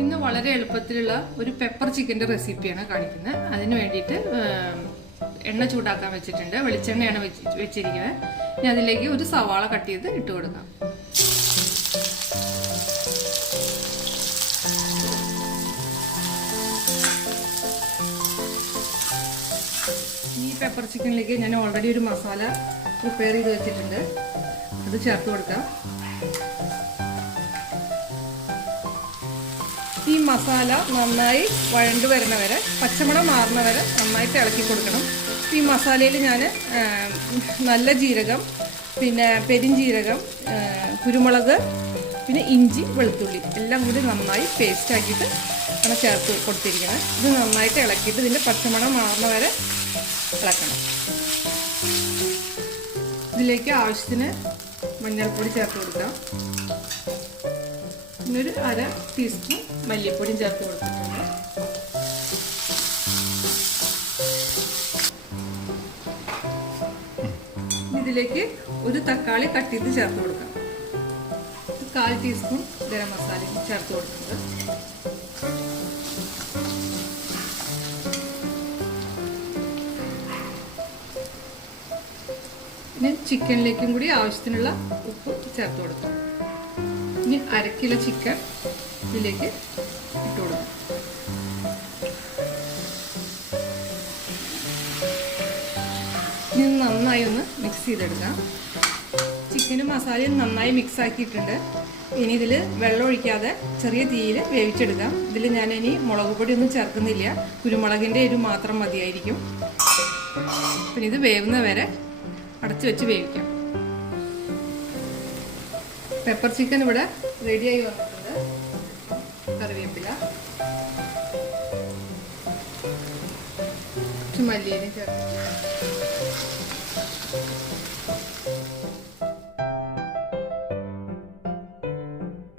ഇന്ന് വളരെ എളുപ്പത്തിലുള്ള ഒരു പെപ്പർ ചിക്കന്റെ റെസിപ്പിയാണ് കാണിക്കുന്നത്. അതിന് വേണ്ടിയിട്ട് എണ്ണ ചൂടാക്കാൻ വെച്ചിട്ടുണ്ട്. വെളിച്ചെണ്ണയാണ് വെച്ച് വെച്ചിരിക്കുന്നത്. ഇനി അതിലേക്ക് ഒരു സവാള കട്ട് ചെയ്ത് ഇട്ട് കൊടുക്കാം. ഈ പെപ്പർ ചിക്കനിലേക്ക് ഞാൻ ഓൾറെഡി ഒരു മസാല പ്രിപ്പയർ ചെയ്ത് വെച്ചിട്ടുണ്ട്. അത് ചേർത്ത് കൊടുക്കാം. മസാല നന്നായി വഴണ്ടു വരുന്ന വരെ പച്ചമണം മാറുന്ന വരെ നന്നായിട്ട് ഇളക്കി കൊടുക്കണം. ഈ മസാലയിൽ ഞാൻ നല്ല ജീരകം പിന്നെ പെരിഞ്ജീരകം കുരുമുളക് പിന്നെ ഇഞ്ചി വെളുത്തുള്ളി എല്ലാം കൂടി നന്നായി പേസ്റ്റ് ആക്കിയിട്ട് ആണ് ചേർത്ത് കൊടുത്തിരിക്കുന്നത്. ഇത് നന്നായിട്ട് ഇളക്കിയിട്ട് ഇതിന്റെ പച്ചമണം മാറുന്ന വരെ ഇളക്കണം. ഇതിലേക്ക് ആവശ്യത്തിന് മഞ്ഞൾപ്പൊടി ചേർത്ത് കൊടുക്കാം. പിന്നെ ഒരു അര ടീസ്പൂൺ മല്ലിപ്പൊടിയും ചേർത്ത് കൊടുത്തിട്ടുണ്ട്. ഇതിലേക്ക് ഒരു തക്കാളി കട്ട് ചെയ്ത് ചേർത്ത് കൊടുക്കാം. കാൽ ടീസ്പൂൺ ഗരം മസാലയും ചേർത്ത് കൊടുക്കുന്നത് പിന്നെ ചിക്കനിലേക്കും കൂടി ആവശ്യത്തിനുള്ള ഉപ്പ് ചേർത്ത് കൊടുക്കാം. ഇനി അര കിലോ ചിക്കൻ ഇതിലേക്ക് ഇട്ട് കൊടുക്കും. നന്നായി ഒന്ന് മിക്സ് ചെയ്തെടുക്കാം. ചിക്കനും മസാലയും നന്നായി മിക്സ് ആക്കിയിട്ടുണ്ട്. ഇനി ഇതിൽ വെള്ളം ഒഴിക്കാതെ ചെറിയ തീയിൽ വേവിച്ചെടുക്കാം. ഇതിൽ ഞാൻ ഇനി മുളക് പൊടി ഒന്നും ചേർക്കുന്നില്ല. കുരുമുളകിന്റെ എരിവ് മാത്രം മതിയായിരിക്കും. പിന്നെ ഇത് വേവുന്ന വരെ അടച്ചു വെച്ച് വേവിക്കാം. പെപ്പർ ചിക്കൻ ഇവിടെ റെഡിയായി വന്നിട്ടുണ്ട്. കറിവേപ്പില. മല്ലിയിലും ചേർത്ത്?